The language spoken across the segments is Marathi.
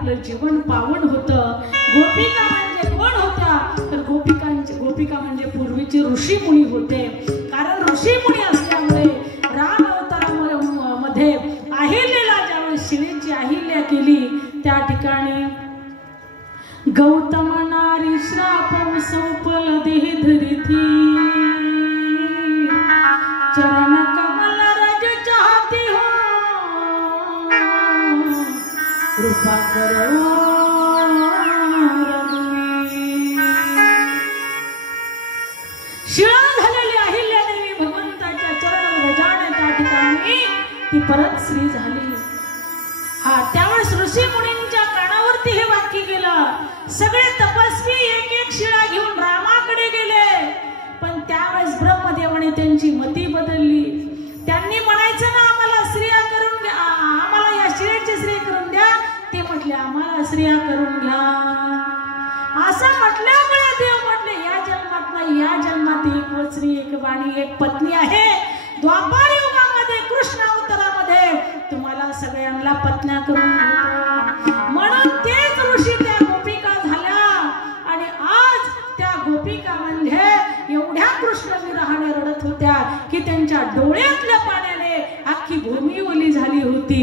आपलं जीवन पावन होतं. गोपिका म्हणजे कोण होत्या तर गोपिका म्हणजे पूर्वीचे ऋषी मुनी होते. कारण ऋषी मुनी असल्यामुळे राम अवतारामध्ये अहिल्याला ज्यावेळेस शिवेची अहिल्या केली त्या ठिकाणी गौतम नारी श्राप सौपल देह धरिथी चरण कमल रज चाहती हो कृपा करो. शिळा झालेली अहिल्यादेवी भगवंताच्या चरण रजाने त्या ठिकाणी ती परत स्त्री झाली. त्यावेळेस ऋषी मुनींच्या कानावरती हे वाक्य गेलं. सगळे तपस्वी एक एक शिळा घेऊन रामाकडे गेले. पण त्यावेळेस ब्रह्मदेवाने त्यांची मती बदलली. त्यांनी म्हणायचं ना आम्हाला स्त्रिया करून द्या, आम्हाला या शिळेची स्त्री करून द्या. ते म्हटले आम्हाला स्त्रिया करून घ्या. असं म्हटल्यामुळे देव म्हटले या जन्मात नाही, या जन्मात एक स्त्री एक वाणी एक पत्नी आहे. द्वापार युगामध्ये कृष्ण अवतारामध्ये तुम्हाला सगळ्यांना पत्न्या करून घेतो. म्हणून तेच ऋषी त्या गोपिका झाल्या. आणि आज त्या गोपिका म्हणजे एवढ्या कृष्ण विरहाने रडत होत्या की त्यांच्या डोळ्यातल्या पाण्याने अख्खी भूमी ओली झाली होती.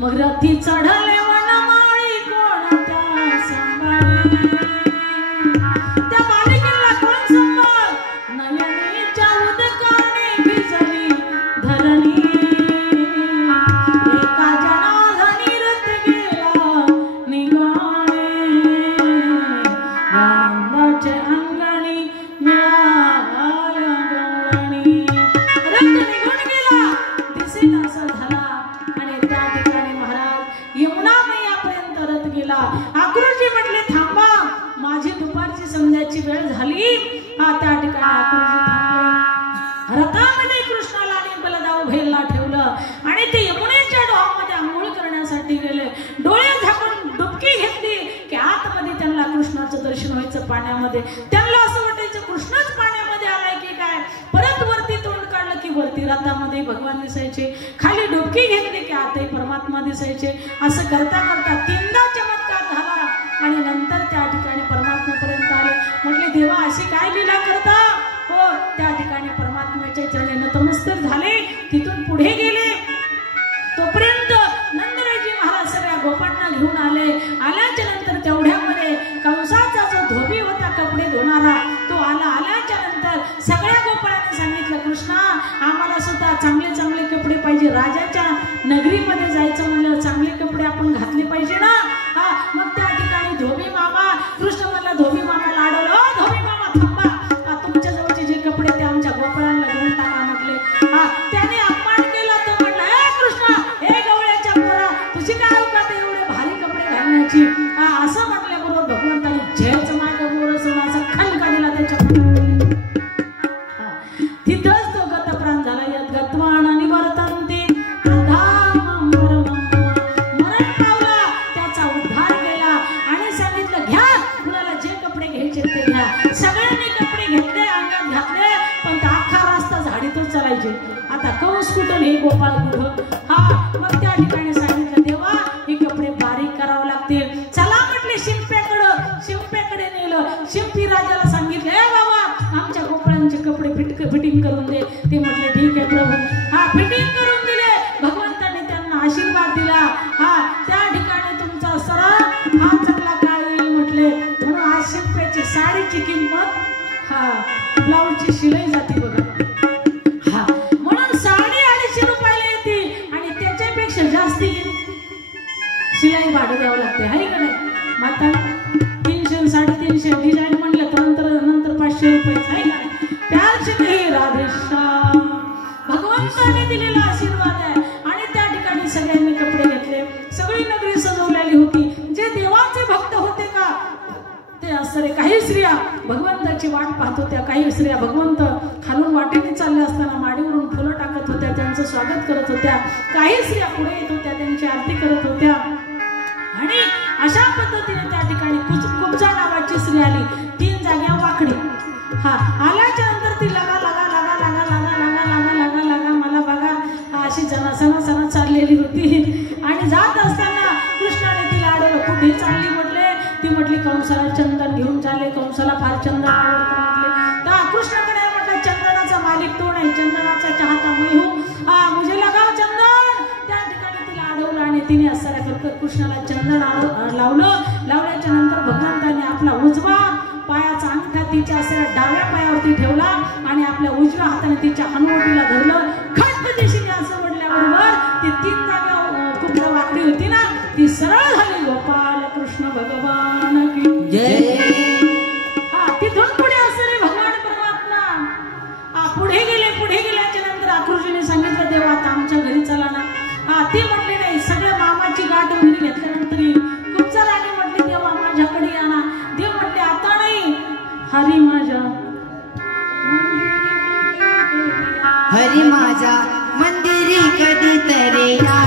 मग रथी चढले वनमाळी कोण त्या सांभाळी. त्या मालिकेला कोण सांभाळ नयनीच्या उदकाने भिजली धरणी. एका जनार्दनी रथ गेला निघाले आनंदाचे अंगणी मिळाल्या गवळणी. रथ निघून गेला दिसेनासा झाला. आणि त्या ठिकाणी महाराज यमुना मैयापर्यंत रथ गेला. आक्रोशी म्हटले थांबा माझी दुपारची संध्याची वेळ झाली. त्या ठिकाणी आक्रोशी थांबले. रथामध्ये कृष्णाला आणि बलदाऊभेला ठेवलं आणि ते यमुनेच्या डोहामध्ये आंघोळ करण्यासाठी गेले. डोळे झाकून डुबकी घेतली की आतमध्ये त्यांना कृष्णाचं दर्शन व्हायचं पाण्यामध्ये. त्यांना असं वाटायचं कृष्णच पाण्यामध्ये आलाय की काय. परत वरती तोंड काढलं की वरती रथामध्ये भगवान दिसायचे. खाली डुबकी घेतली की आतही परमात्मा दिसायचे. असं करता करता तीनदा चमत्कार झाला. आणि नंतर त्या ठिकाणी परमात्म्यापर्यंत आले. म्हटले देवा अशी काय लीला करता. हो त्या ठिकाणी परमात्म्याच्या चरणी नतमस्तक झाले. तिथून पुढे गेले. तोपर्यंत नंदराजी महाराज सगळ्या गोपांना घेऊन आले. आल्याच्या नंतर तेवढ्यामध्ये कंसाचा जो धोबी होता कपडे धुणारा तो आला. आल्याच्या नंतर सगळ्या गोपाळांनी सांगितलं कृष्णा आम्हाला सुद्धा चांगले चांगले कपडे पाहिजे. राजाच्या नगरीमध्ये जायचं म्हणलं चांगले कपडे आपण घातले पाहिजे ना. मग त्या ठिकाणी धोबी मामा कृष्ण म्हणला धोबी मामाला अडवलं. धोबी मामा थांबा तुमच्या जवळचे जे कपडे ते आमच्या गोपाळांना घेऊन टाका म्हटले. त्याने अपमान केला. तो म्हटला ए कृष्णा हे गवळ्याच्या पोरा तुझी काय अवकात एवढे भारी कपडे घालण्याची. असं म्हटल्याबरोबर भगवंताने जयच माग मोरसून असा खणका दिला त्याच्या. तिथंच तो गतप्राण झाला. यद गत्वान निवर्तन्ते मरण पावला. त्याचा उद्धार केला आणि सांगितलं घ्या कुणाला जे कपडे घ्यायचे ते घ्या. सगळ्यांनी कपडे घेतले अंगात घातले. पण त्या अख्खा रस्ता झाडीतच चालायचे. आता कंस कुठं हे गोपाळ कुठं. मग त्या ठिकाणी सांगितलं देवा हे कपडे बारीक करावं लागतील. चला म्हटले शिंप्याकडं. शिंप्याकडे नेलं. शिंपी राजाला सांगितलं ए बाबा आमच्या गोपाळांचे कपडे फिटिंग करून दे. ते म्हटले ठीक आहे प्रभू. फिटिंग करून दिले. भगवंताने त्यांना आशीर्वाद दिला. त्या ठिकाणी तुमचा सरळ चांगला काय येईल म्हटले. म्हणून आज शिंप्याची साडीची किंमत ब्लाऊजची शिलाई जाते बघा. म्हणून साडी 250 रुपयाला येते आणि त्याच्यापेक्षा जास्ती शिलाई भाडं द्यावं लागते आहे का नाही. माता 300 350 डिझाईन म्हणलं तर नंतर 500 रुपये आहे का नाही. त्याच नाही राधेश्याम भगवंताने दिलेला आशीर्वाद आहे. आणि त्या ठिकाणी सगळ्यांनी कपडे घेतले. सगळी नगरी सजवलेली होती. जे देवाचे भक्त होते का ते असरे काही स्त्रिया भगवंताची वाट पाहत होत्या. काही स्त्रिया भगवंत खालून वाटेने चालले असताना माडीवरून फुलं टाकत होत्या. त्यांचं स्वागत करत होत्या. काही स्त्रिया पुढे येत होत्या त्यांची आरती करत होत्या. आणि अशा पद्धतीने त्या ठिकाणी कुब्जा नावाची स्त्री आली. 3 जाग्या वाकडी. आल्याच्या नंतर ती लगा लगा लगा लगा लगा लगा लगा लगा लगा मला बघा अशी सणा चाललेली होती. आणि जात असताना कृष्णाने घरी चालली म्हटले. ती म्हटली कंसाला चंदन घेऊन चालले. कंसाला फार चंदन आवडतं म्हटले. तर कृष्णाकडे म्हटलं चंदनाचा मालिक तो नाही, चंदनाचा चाहता मैं हूं, मुझे लगाव चंदन. त्या ठिकाणी तिला अडवलं आणि तिने असल्या करत कृष्णाला चंदन लावलं. लावल्याच्या नंतर भगवंताने आपला उजवा पायाचा अंगठा तिच्या असल्या डाव्या पायावरती ठेवला आणि आपल्या उजव्या हाताने तिच्या हनुवटीला धरलं. खंड दिशेने असं म्हटल्याबरोबर ती 3 जागा खूप वाकडी होती ना, ती सरळ झाली. गोपाल कृष्ण भगवान की जय. तिथून पुढे असं रे भगवान परमात्मा पुढे गेले. पुढे गेल्याच्या नंतर अक्रूजीने सांगितलं देवा आता आमच्या घरी चला ना. ती म्हटली नाही. सगळं मामाची गाठ वगैरे घेतल्यानंतर खूप राणी म्हटली देवा माझ्याकडे या ना. देव म्हटले आता नाही. हरी माझ्या मंदिरी कधी तरी या,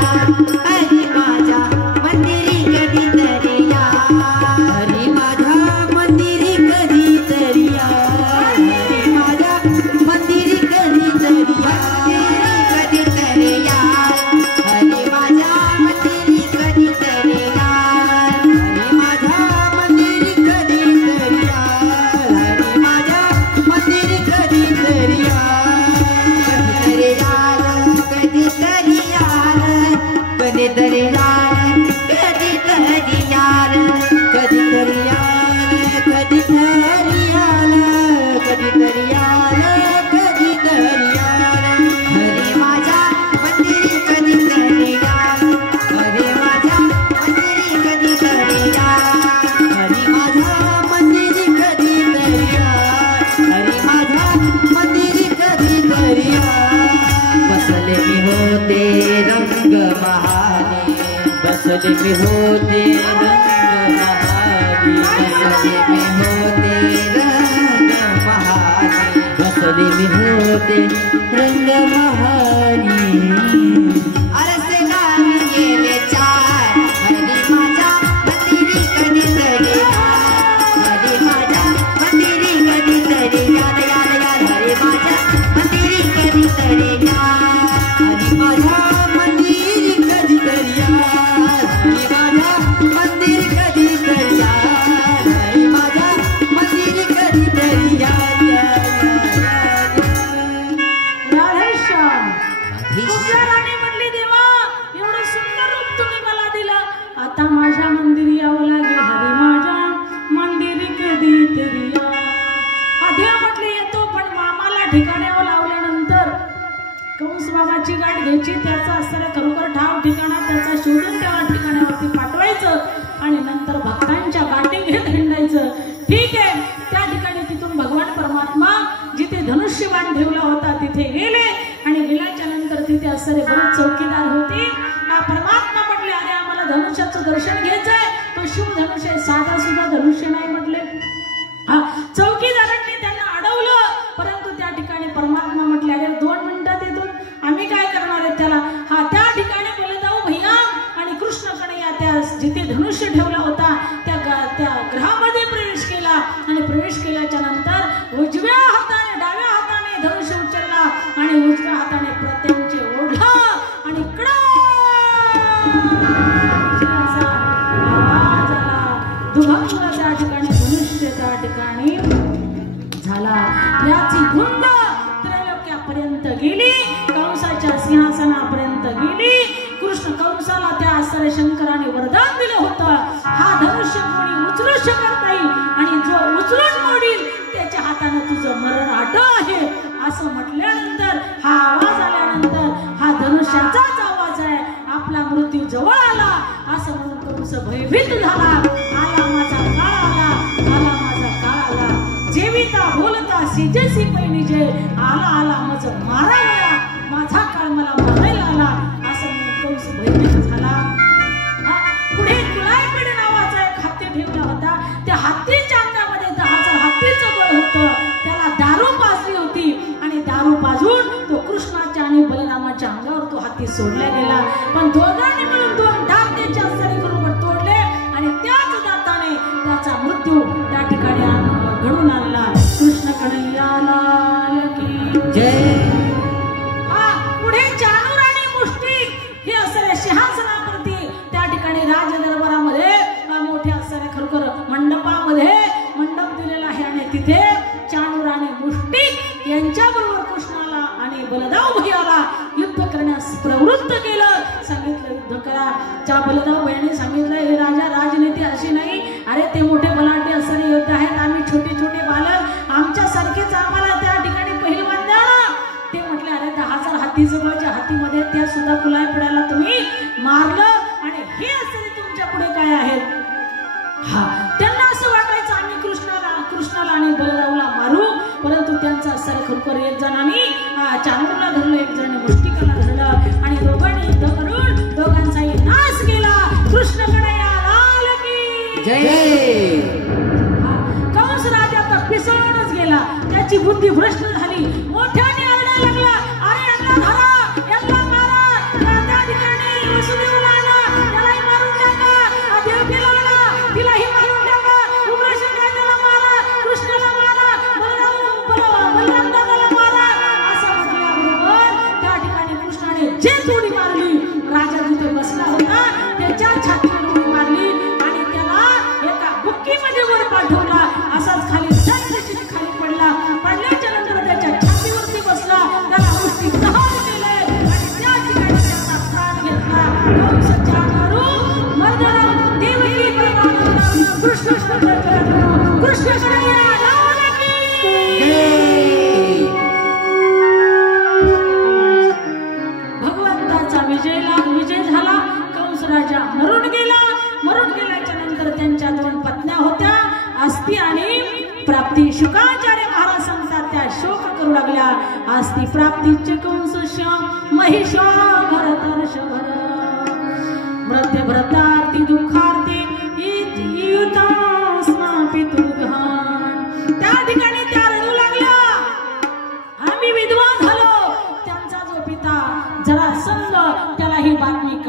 हरी माझ्या मंदिरी कधी तरी या, हरी माझ्या मंदिरी कधी तरी या, हरी माझ्या मंदिरी कधी तरी या, कधी तरी या, हरी माझ्या मंदिरी कधी तरी या, हरी माझ्या मंदिरी कधी तरी या, हरी माझ्या मंदिरी कधी तरी या. कधी तरी यार, कधी तरी यार, कधी तरी यार, कधी तरी यार, कधी तरी यार, कधी तरी यार, कधी तरी यार, हरी माझ्या मंदिरी कधी तरी यार, हरी माझ्या मंदिरी कधी तरी यार, हरी माझ्या मंदिरी कधी तरी यार, हरी माझ्या मंदिरी कधी तरी यार. बसले मी होते रंग महारी, बसले मी होते रंग महारी, बसले मी होते रंग महारी, बसले मी होते रंग महारी. अरसे गावी गेले 4, हरी माझ्या मंदिरी कधी तरी यार, हरी माझ्या मंदिरी कधी तरी यार, यार यार, हरी माझ्या मंदिरी कधी तरी यार, हरी माझ्या मंदिरी कधी तरी यार, हरी माझ्या मंदिरी कधी तरी यार, हरी माझ्या मंदिरी कधी तरी यार. राधेश्याम राणी म्हणली देवा एवढं सुंदर रूप तुम्ही मला दिलं, आता माझ्या मंदिरी यावं लागेल. हरी माझ्या मंदिरी कधी तरी या. देव म्हटले येतो, पण मामाला ठिकाण्यावर लावल्यानंतर कंस मामाची गाठ घ्यायची, त्याचा असणारा खरोखर ठाव ठिकाणा त्याचा शोधून त्या ठिकाणावरती पाठवायचं आणि नंतर भक्तांच्या गाठी घेत हिंडायचं. ठीक आहे. त्या ठिकाणी तिथून भगवान परमात्मा जिथे धनुष्यबाण ठेवला होता तिथे गेले आणि गेल्याच्या नंतर तिथे असणारे बरेच चौकीदार होते. परमात्मा म्हटले अरे आम्हाला धनुष्याचं दर्शन घ्यायचंय. तो शिव धनुष्य आहे, साधा सुद्धा धनुष्य नाही म्हटले. चौकीदारांनी त्यांना अडवलं, परंतु त्या ठिकाणी परमात्मा म्हटले अरे 2 मिनिटात येतो, आम्ही काय करणार आहे त्याला. त्या ठिकाणी बोलले जाऊ भैया आणि कृष्णकडे या. त्या जिथे धनुष्य ठेवला होता त्या ग्रहामध्ये प्रवेश केला आणि प्रवेश केल्याच्या नंतर उजव्या हाताने डाव्या हाताने धनुष्य उचलला आणि उजव्या हाताने प्रत्यंचे ओढला आणि आवाज आला. दुभंग त्या ठिकाणी धनुष्य त्या ठिकाणी झाला. याची गुंड त्रैलोक्यापर्यंत गेली, कंसाच्या सिंहासनापर्यंत गेली. कृष्ण कंसाला त्या आश्चर्य शंकराने वरदान दिलं होतं, हा धनुष्य कोणी उचलू शकत नाही आणि जो उचलून मोडील त्याच्या हाताने तुझं मरण आट आहे असं म्हटल्यानंतर हा आवाज आल्यानंतर हा धनुष्याचाच आवाज आहे, आपला मृत्यू जवळ आला असं म्हणून कंस भयभीत झाला. आला माझा काळ आला, आला माझा काळ आला, जेविता बोलता सिजसी पैनिजे, आला आला माझं मारायला, माझा काळ मला मारायला आला असं म्हणून कंस भयभीत झाला. पुढे तुलायकडे नावाचा एक हत्ती ठेवला होता. त्या हत्तीच्या अंगामध्ये 10,000 हत्तीचं बळ होतं. त्याला दारू पाजली होती आणि दारू पाजून तो कृष्णाच्या आणि बलरामाच्या अंगावर तो हत्ती सोडला गेला. पण दोघांनी मिळून 2 डाग त्याच्या बरोबर तोडले आणि त्याच दाताने त्याचा मृत्यू त्या ठिकाणी घडून आणला. कृष्ण कन्हैयाला की जय. पुढे चाणूर आणि मुष्टिक हे असलेल्या सिंहासनावरती त्या ठिकाणी राजदरबारामध्ये प्रवृत्त केलं, सांगितलं युद्ध करा. त्या बलदाव बहिणी सांगितलं, हे राजा राजनीती अशी नाही, अरे ते मोठे बलाढ्य असणारे योद्धे आहेत, आम्ही छोटे छोटे बालक, आमच्या सारखेच आम्हाला त्या ठिकाणी पहिलवान द्या. ते म्हटले, अरे 10,000 हातीचं बळ ज्या हातीमध्ये त्या सुद्धा कुलाय पडायला तुम्ही मारलं, आणि हे असं तुमच्या पुढे काय आहेत. हा, त्यांना असं वाटायचं आम्ही कृष्णाला आणि बलरावला मारू, परंतु त्यांचा सर खरोखर एक जणांनी चांदूरला धरलं, एक जण मुष्टिकाला धरलं, आणि दोघांनी युद्ध करून दोघांचाही नाश केला. कृष्ण कन्हैया लाल की जय. कंस राजा तर पिसळूनच गेला, त्याची बुद्धी भ्रष्ट झाली. मोठ्याने आरडा लागला, अरे यांना धरा, यांना मारा, त्या ठिकाणी वसुदेवला आणा, त्यालाही मारून टाका, देवकीला आणा, तिलाही मारून टाका, उग्रशंकराला मारा, कृष्णाला मारा, बलरामदादाला मारा. असं म्हटल्याबरोबर त्या ठिकाणी कृष्णाने जे उडी मारली, राजा तिथे बसला होता त्याच्या छातीवर उडी मारली, आणि त्याला एका बुक्कीमध्ये वर पाठवला. असाच खाली छातीने खाली पडला. पडल्याच्या नंतर त्याच्या छातीवरती बसला, त्याला मुष्टी प्रहार केले, आणि त्या ठिकाणी त्याचा प्राण घेतला. कंसाच्या अंगावरून मर्दनम देवकी परमानंदम कृष्ण कृष्ण कन्हैया लाल की जय. भगवंताचा विजय झाला. कंस राजा मरून गेला. मरून गेल्याच्या नंतर त्यांच्या 2 पत्न्या होत्या, अस्ती आणि प्राप्ती. शुकाचार्य महाराज सांगतात त्या शोक करू लागल्या. अस्ती प्राप्तीचे कंस श्याम महिषा भरतर्षभर मध्य भरतार्ती दुःखार्ती युता स्नापितुर्गहान. त्या ठिकाणी त्या रडू लागल्या, आम्ही विधवा झालो. त्यांचा जो पिता जरा संग त्याला ही बातमी